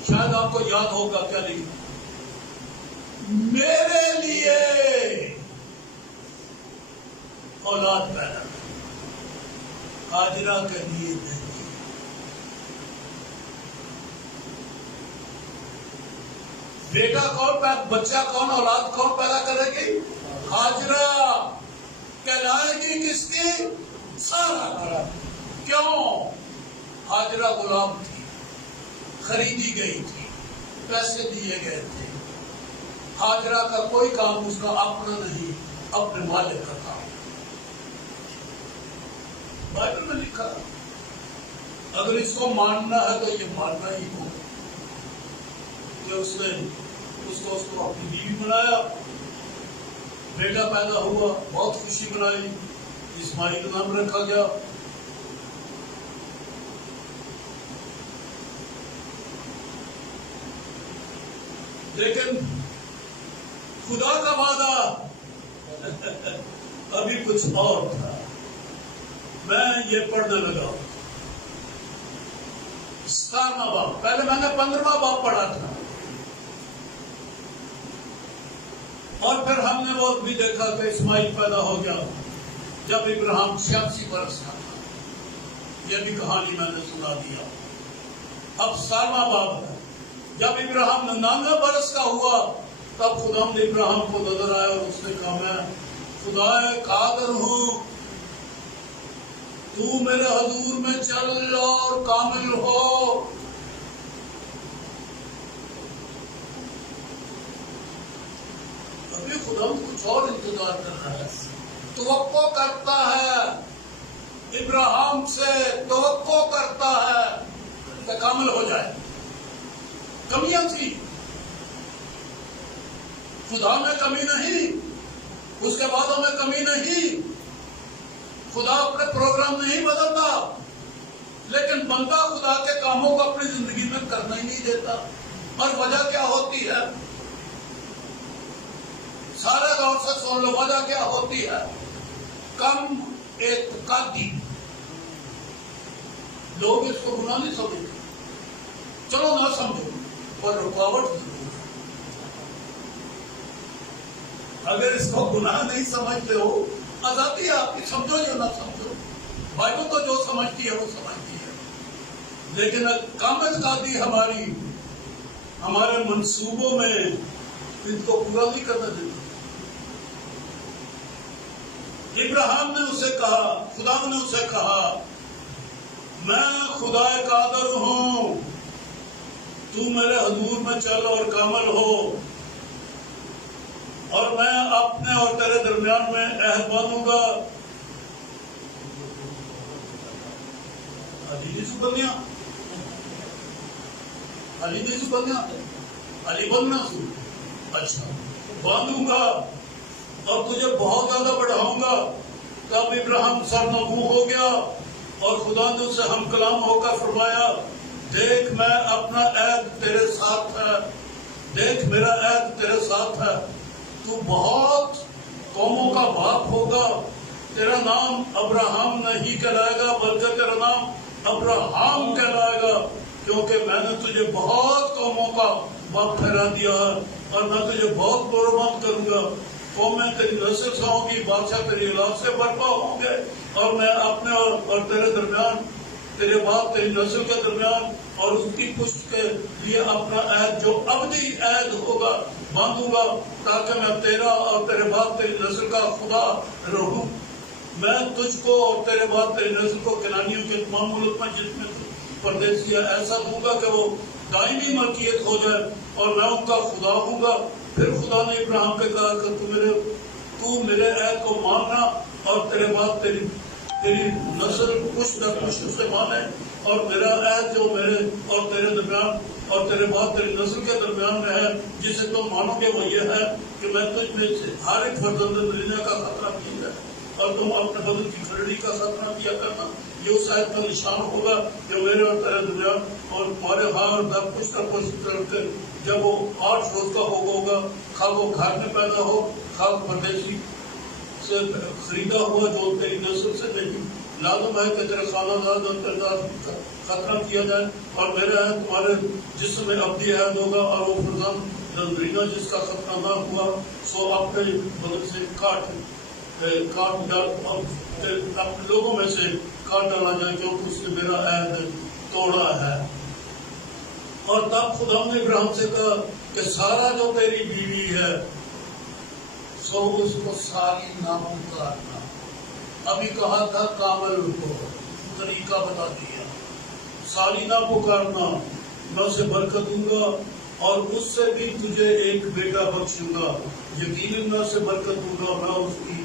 شاید آپ کو یاد ہوگا کیا نہیں، میرے لیے اولاد پیدا، ہاجرہ کے لیے نہیں. بیٹا کون پیدا، بچہ کون، اولاد کون پیدا کرے گی؟ ہاجرہ. کہلائے گی کس کی؟ سارا. کیوں؟ ہاجرہ غلام تھی، خریدی گئی تھی، پیسے دیے گئے تھے. ہاجرہ کا کوئی کام اس کا اپنا نہیں، اپنے مالک کا کام. بائبل میں لکھا، اگر اس کو ماننا ہے تو یہ ماننا ہی ہو کہ اس نے اس کو اپنی بیوی بنایا، بیٹا پیدا ہوا، بہت خوشی منائی، اسماعیل کا نام رکھا گیا. لیکن خدا کا وعدہ ابھی کچھ اور تھا. میں یہ پڑھنے لگا 17واں باب، پہلے میں نے 15واں باب پڑھا تھا، اور پھر ہم نے وہ بھی دیکھا کہ اسماعیل پیدا ہو گیا جب ابراہیم 86 برس کا تھا. یہ بھی کہانی میں نے سنا دیا. اب 17واں باب ہے. جب ابراہیم 99 برس کا ہوا تب خدا نے ابراہیم کو نظر آیا اور اس نے کہا میں خدا قادر ہوں، تو میرے حضور میں چل اور کامل ہو۔ ابھی خدا کچھ اور انتظار کر رہا ہے، توقع کرتا ہے، ابراہیم سے توقع کرتا ہے کہ کامل ہو جائے۔ کمیاں تھی، خدا میں کمی نہیں، اس کے بعدوں میں کمی نہیں، خدا اپنے پروگرام نہیں بدلتا، لیکن بندہ خدا کے کاموں کو اپنی زندگی میں کرنا ہی نہیں دیتا۔ اور وجہ کیا ہوتی ہے؟ سارے دور سے سن لو، وجہ کیا ہوتی ہے؟ کم اعتقادی۔ لوگ اس کو گناہ نہیں سمجھتے، چلو نہ سمجھو پر رکاوٹ ضرور۔ اگر اس کو گناہ نہیں سمجھتے ہو، آزادی ہے آپ کی، سمجھو یا نہ سمجھو۔ بائبل تو جو سمجھتی ہے وہ سمجھتی ہے، لیکن کم اعتقادی ہمارے منصوبوں میں ان کو پورا نہیں کرنا دیتی۔ ابراہیم نے اسے کہا، خدا نے اسے کہا میں خدا قادر ہوں، تو میرے حضور میں چل اور کامل ہو، اور میں اپنے اور تیرے درمیان میں عہد باندھوں گا۔ علی بننا سو، اچھا باندھوں گا اور تجھے بہت زیادہ بڑھاؤں گا۔ تب ابراہیم سرنگوں ہو گیا اور خدا نے اسے ہم کلام ہو کر فرمایا دیکھ میں اپنا عہد تیرے ساتھ ہے، دیکھ میرا عہد تیرے ساتھ ہے، تو بہت قوموں کا باپ ہوگا، تیرا نام ابراہیم نہیں کہلائے گا بلکہ تیرا نام ابراہیم کہلائے گا، کیونکہ میں نے تجھے بہت قوموں کا باپ ٹھہرا دیا ہے، اور میں تجھے بہت بڑھمت کروں گا، قومیں تیری نسل سے ہوں گی، بادشاہ تیری اولاد سے برپا ہوں گے، اور میں اپنے اور تیرے درمیان، تیرے باپ تیری نسل کے درمیان اور اس کی پشت کے لیے اپنا عہد جو ابدی عہد ہوگا باندھوں گا، تاکہ میں تیرا اور تیرے باپ تیری نسل کا خدا رہوں۔ میں تجھ کو اور تیرے باپ تیری نسل کو کنانیوں کے تمام ملک میں جس میں پردیسی ہے ایسا دوں گا کہ وہ دائمی ملکیت ہو جائے، اور میں ان کا خدا ہوں گا۔ پھر خدا نے ابراہیم پہ کہا کہ تو میرے عہد کو ماننا اور تیرے باپ تیری نسل پشت در پشت سے مانے، اور میرا عہد جو میرے اور تیرے درمیان اور تیرے باپ تیری نسل کے درمیان میں ہے جسے تم مانو گے، وہ یہ ہے کہ میں تجھ میں سے ہر ایک فرزند ملنے کا خطرہ کیا ہے، اور تم اپنے بدن کی کھڑڑی کا خطرہ کیا کرنا۔ یہ اس عہد کا نشان ہوگا کہ میرے اور تیرے درمیان اور تمہارے ہار در پشت در پشت کر جب وہ 8 روز کا ہوگا، خواہ وہ گھر میں پیدا ہو، خواہ پردیسی سے خریدا ہوا جو تیری نسل سے نہیں، لازم ہے کہ تیرے خانہ دار انتظار ختم کیا جائے، اور میرا عہد تمہارے جسم میں ابدی عہد ہوگا، اور وہ فرزند نذرینا جس کا ختم نہ ہوا سو اپنے بدن سے کاٹ ڈال، اپنے لوگوں میں سے کاٹ ڈالا جائے، کیونکہ اس نے میرا عہد توڑا ہے۔ اور تب خدا نے ابراہیم سے کہا کہ سارا جو تیری بیوی ہے سو اس کو ساری نہ پکارنا۔ ابھی کہا تھا کامل کو، طریقہ بتا دیا، ساری نہ پکارنا، میں اسے برکت دوں گا اور اس سے بھی تجھے ایک بیٹا بخشوں گا، یقیناً میں اسے برکت دوں گا، میں اس کی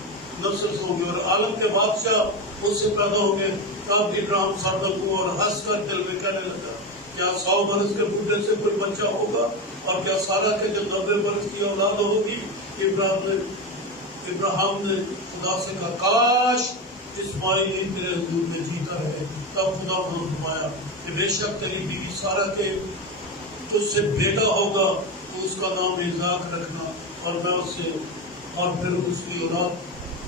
نسل ہوں گی اور عالم کے بادشاہ اس سے پیدا ہوں گے۔ تب ابراہیم سردل ہوا اور ہنس کر دل میں کہنے لگا کیا 100 برس کے بوڑھے سے کوئی بچہ ہوگا، اور کیا سارا کے جو 90 برس کی اولاد ہوگی؟ ابراہیم نے خدا سے کہا کاش اسماعیل ہی تیرے حضور میں جیتا ہے۔ تب خدا نے فرمایا کہ بے شک تیری بیوی سارا کے تجھ سے بیٹا ہوگا، تو اس کا نام اسحاق رکھنا، اور میں اسے اور پھر اس کی اولاد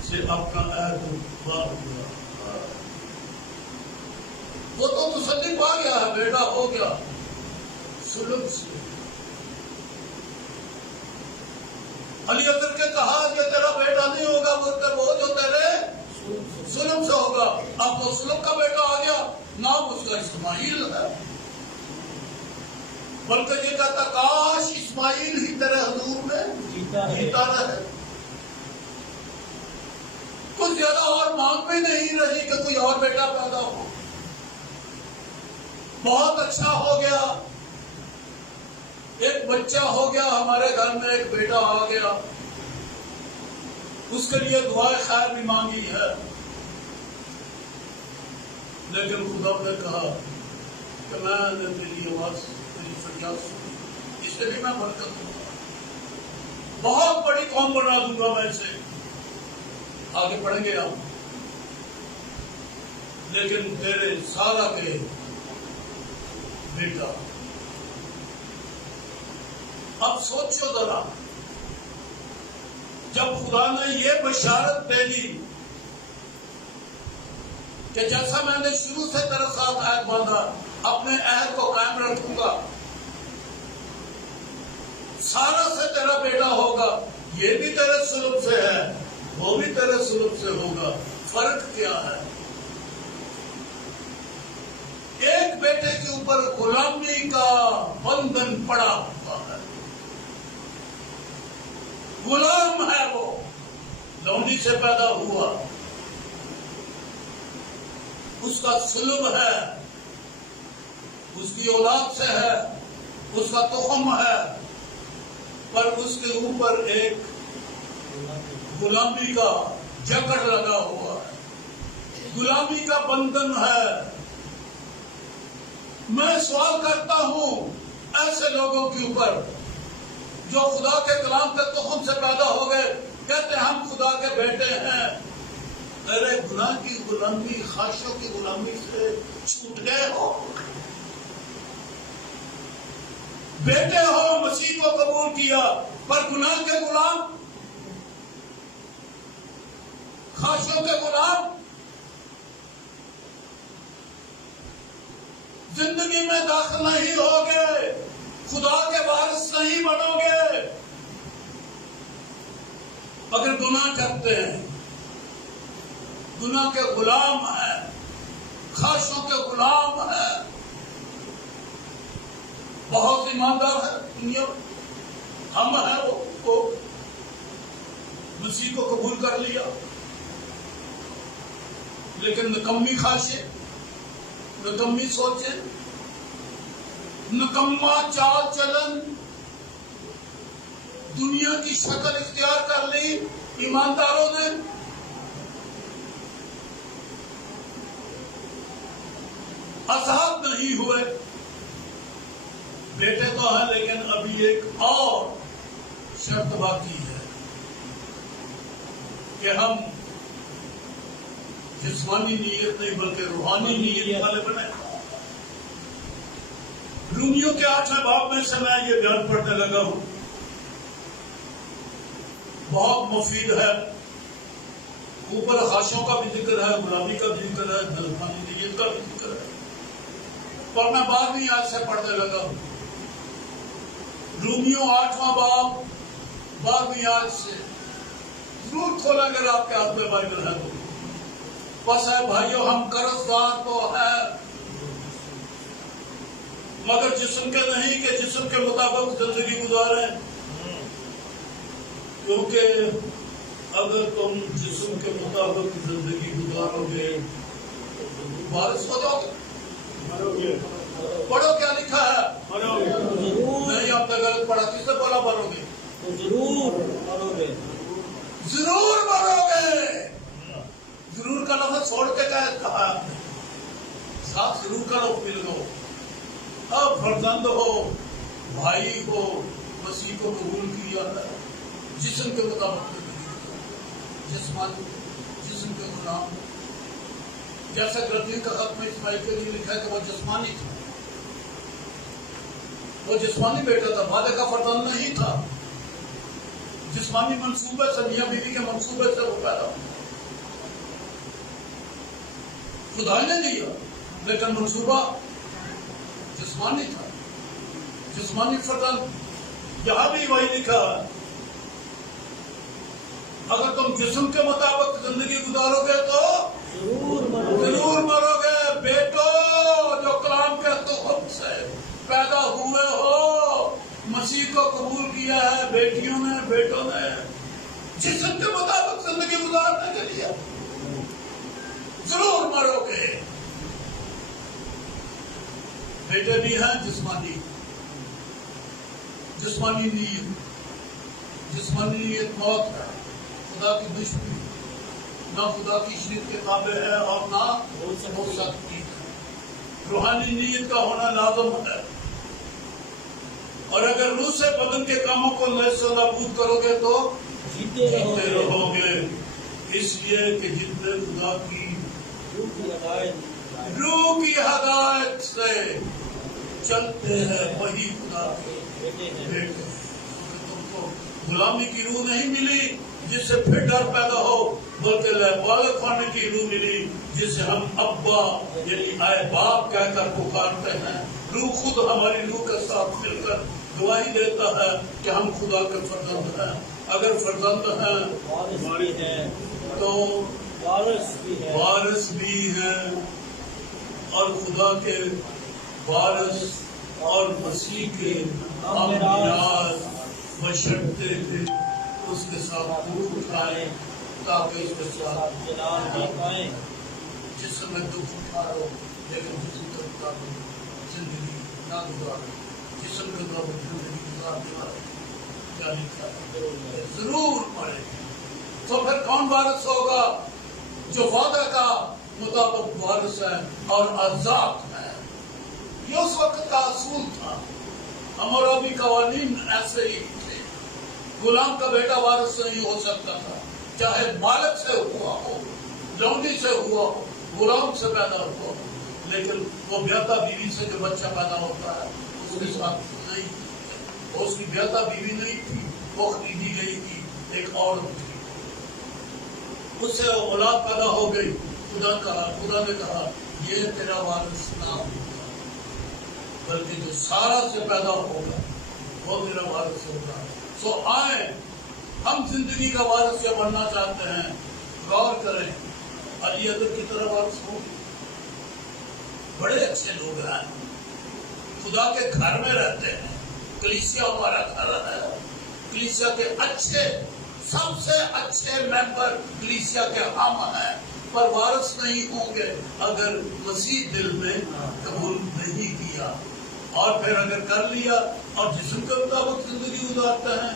سے اپنا عہد باندھوں گا۔ وہ تو تصدیق پا گیا ہے، بیٹا ہو گیا سلب سے۔ علی اکبر کے کہا کہ تیرا بیٹا نہیں ہوگا، بولتے وہ جو تیرے سلب سے ہوگا۔ اب وہ سلب کا بیٹا آ گیا، نام اس کا اسماعیل ہے۔ بلکہ یہ کہتا کاش اسماعیل ہی تیرے حضور میں جیتا رہے. کچھ زیادہ اور مانگ بھی نہیں رہی کہ کوئی اور بیٹا پیدا ہو. بہت اچھا ہو گیا، ایک بچہ ہو گیا ہمارے گھر میں، ایک بیٹا آ گیا، اس کے لیے دعائیں خیر بھی مانگی ہے، لیکن خدا نے کہا کہ میں نے تیری آواز، تیری فریاد سنی، اس سے بھی میں برکت دوں گا، بہت بڑی قوم بنا دوں گا میں اسے. آگے پڑھیں گے ہم. لیکن تیرے سارا کے بیٹا، اب سوچو ذرا، جب خدا نے یہ بشارت دے دی کہ جیسا میں نے شروع سے تیرے ساتھ عہد باندھا، اپنے عہد کو قائم رکھوں گا، سارا سے تیرا بیٹا ہوگا، یہ بھی تیرے سلب سے ہے، وہ بھی تیرے سلب سے ہوگا. فرق کیا ہے؟ ایک بیٹے کے اوپر غلامی کا بندھن پڑا ہوا ہے، غلام ہے، وہ لونڈی سے پیدا ہوا، اس کا سلب ہے، اس کی اولاد سے ہے، اس کا تخم ہے، پر اس کے اوپر ایک غلامی کا جکڑ لگا ہوا ہے، غلامی کا بندھن ہے. میں سوال کرتا ہوں ایسے لوگوں کے اوپر جو خدا کے کلام کے تخم سے پیدا ہو گئے، کہتے ہیں ہم خدا کے بیٹے ہیں. ارے گناہ کی غلامی، خواہشوں کی غلامی سے چھوٹ گئے ہو، بیٹے ہو، مسیح کو قبول کیا، پر گناہ کے غلام، خواہشوں کے غلام، زندگی میں داخل نہیں ہوگے، خدا کے وارث نہیں بنو گے. اگر گناہ کرتے ہیں، گناہ کے غلام ہیں، خواہشوں کے غلام ہیں. بہت ایماندار ہے دنیا، ہم ہیں وہ مسیح کو قبول کر لیا، لیکن نکمی خواہشیں، نکمی سوچیں، نکما چال چلن، دنیا کی شکل اختیار کر لی ایمانداروں نے. آزاد نہیں ہوئے. بیٹے تو ہیں، لیکن ابھی ایک اور شرط باقی ہے کہ ہم جسمانی نیت نہیں بلکہ روحانی نیت والے بنے. رومیوں کے 8ویں باب میں سے میں یہ بیان پڑھنے لگا ہوں، بہت مفید ہے. اوپر خواہشوں کا بھی ذکر ہے، غلامی کا بھی ذکر ہے، جسمانی نیت کا بھی ذکر ہے، پر میں 12ویں آیت سے پڑھنے لگا ہوں. رومیوں 8واں باب 12ویں آیت سے ضرور کھولا اگر آپ کے ہاتھ میں بائبل ہے تو. بس ہے بھائیو، ہم قرضدار تو ہیں، مگر جسم کے نہیں کہ جسم کے مطابق زندگی گزاریں، کیونکہ اگر تم جسم کے مطابق زندگی گزارو گے وارث ہو جاؤ گے. پڑھو کیا لکھا ہے؟ نہیں، آپ نے غلط پڑھا. کس نے بولا مرو گے؟ ضرور مرو گے. ضرور مرو گے. ضرور کا لفظ چھوڑ کے کہا آپ نے، ساتھ ضرور کا لفظ مل گو. اب فرزند ہو، بھائی ہو، مسیح کو قبول کیا ہے، جسم کے مطابق جسمانی، جسم کے غلام. جیسا گرتھی کا خط میں اسماعیل کے لیے لکھا ہے کہ وہ جسمانی تھا، وہ جسمانی بیٹا تھا، وعدے کا فرزند نہیں تھا. جسمانی منصوبے سے، میاں بیوی کے منصوبے سے وہ پیدا ہوا. خدا نے دیا، لیکن منصوبہ جسمانی تھا، جسمانی فرزند. یہاں بھی وہی لکھا ہے، اگر تم جسم کے مطابق زندگی گزارو گے تو ضرور مرو گے. بیٹو جو کلام کے تخم سے پیدا ہوئے ہو، مسیح مسیح کو قبول کیا ہے بیٹیوں نے بیٹوں نے جسم کے مطابق زندگی گزارنے کے لیے ضرور مرو گے. بیٹے بھی ہیں جسمانی نیت. جسمانی نیت موت ہے، خدا کی دشمنی، نہ خدا کی شریعت کے قابل ہے اور نہ ہو سکتی ہے. روحانی نیت کا ہونا لازم ہے. اور اگر روح سے بدن کے کاموں کو نابود کرو گے تو جیتے رہو گے. اس لیے کہ جتنے خدا کی روح کی ہدایت سے چلتے ہیں وہی خدا کے بیٹے. تم کو غلامی کی روح نہیں ملی جس سے پھر ڈر پیدا ہو، بلکہ بالغ ہونے کی روح ملی جس سے ہم ابا یعنی اے باپ کہہ کر پکارتے ہیں. روح خود ہماری روح کے ساتھ مل کر گواہی دیتا ہے کہ ہم خدا کے فرزند ہیں. اگر فرزند ہیں تو وارث بھی ہیں، اور خدا کے وارث اور مسیح کے امراض بشرطے تھے اس کے ساتھ دکھ اٹھائے تاکہ اس کے ساتھ جسم میں دکھ اٹھاؤ لیکن جسم کے مطابق زندگی نہ گزارو. جسم کے مطابق زندگی گزارنے والے کیا لکھا ہے ضرور پڑھے. تو پھر کون وارث ہوگا؟ جو وعدہ کا مطابق وارث ہے اور آزاد ہے. یہ اس وقت کا اصول تھا. حمورابی قوانین ایسے ہی تھے. غلام کا بیٹا وارث نہیں ہو سکتا تھا، چاہے مالک سے ہوا ہو، لونڈی سے ہوا ہو، غلام سے پیدا ہوا ہو. لیکن وہ بیاتا بیوی سے جو بچہ پیدا ہوتا ہے اس کے ساتھ نہیں. اس کی بیاتا بیوی نہیں تھی، وہ خریدی گئی تھی، ایک عورت تھی. اس سے اولاد پیدا ہو گئی. خدا نے کہا یہ تیرا وارث نہ ہوگا، بلکہ جو سارا سے پیدا ہوگا وہ تیرا وارث ہوگا. سو آئیں ہم زندگی کا وارث کیا بننا چاہتے ہیں. غور کریں، علی ادب کی طرح وارث ہوگی. بڑے اچھے لوگ ہیں، خدا کے گھر میں رہتے ہیں. کلیسیا ہمارا گھر ہے. کلیسیا کے اچھے سب سے اچھے ممبر کلیسیا کے ہم ہیں، پر وارث نہیں ہوں گے اگر مسیح دل میں قبول نہیں کیا. اور پھر اگر کر لیا اور جسم کے مطابق زندگی گزارتے ہیں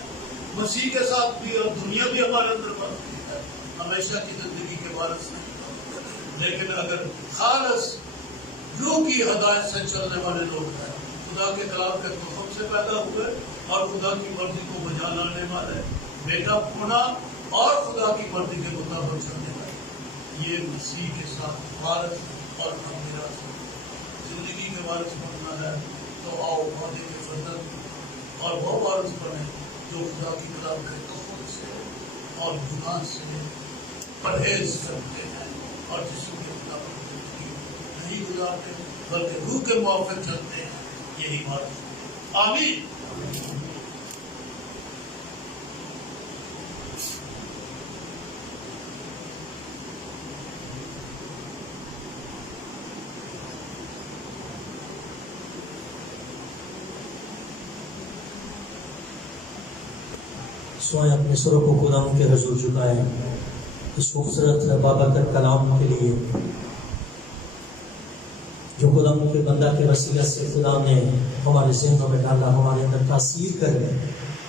مسیح کے ساتھ بھی، اور دنیا بھی ہمارے اندر بڑھتی ہے، ہمیشہ کی زندگی کے وارث نہیں. لیکن اگر خالص روح کی ہدایت سے چلنے والے لوگ ہیں، خدا کے کلام کے تخم سے پیدا ہوئے اور خدا کی مرضی کو بجا لانے والے، بیٹا ہونا اور خدا کی مرضی کے مطابق چلنے والے، یہ مسیح کے ساتھ وارث اور میراث. زندگی کے وارث بننا ہے تو آؤ وعدے کے فرزند اور وہ وارث بنے جو خدا کی کتاب کے تخم سے اور گناہ سے پرہیز کرتے ہیں اور جسم کے مطابق زندگی نہیں گزارتے بلکہ روح کے موافق چلتے ہیں. یہی وارث. آمین. سوائے اپنے سروں کو خدا کے حضور جھکائیں اس خوبصورت بابرکت کلام کے لیے جو خدا کے بندہ کے وسیلہ سے خدا نے ہمارے ذہنوں میں ڈالا، ہمارے اندر تاثیر کرے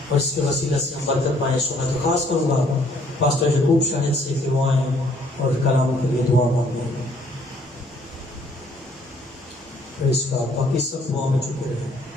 اور اس کے وسیلہ سے ہم برکت پائیں. سو میں درخواست کروں گا پاسٹر یعقوب شاہد سے کہ وہ آئیں اور کلام کے لیے دعا مانگیں. پھر اس کا باقی سب دعا میں چکے رہیں.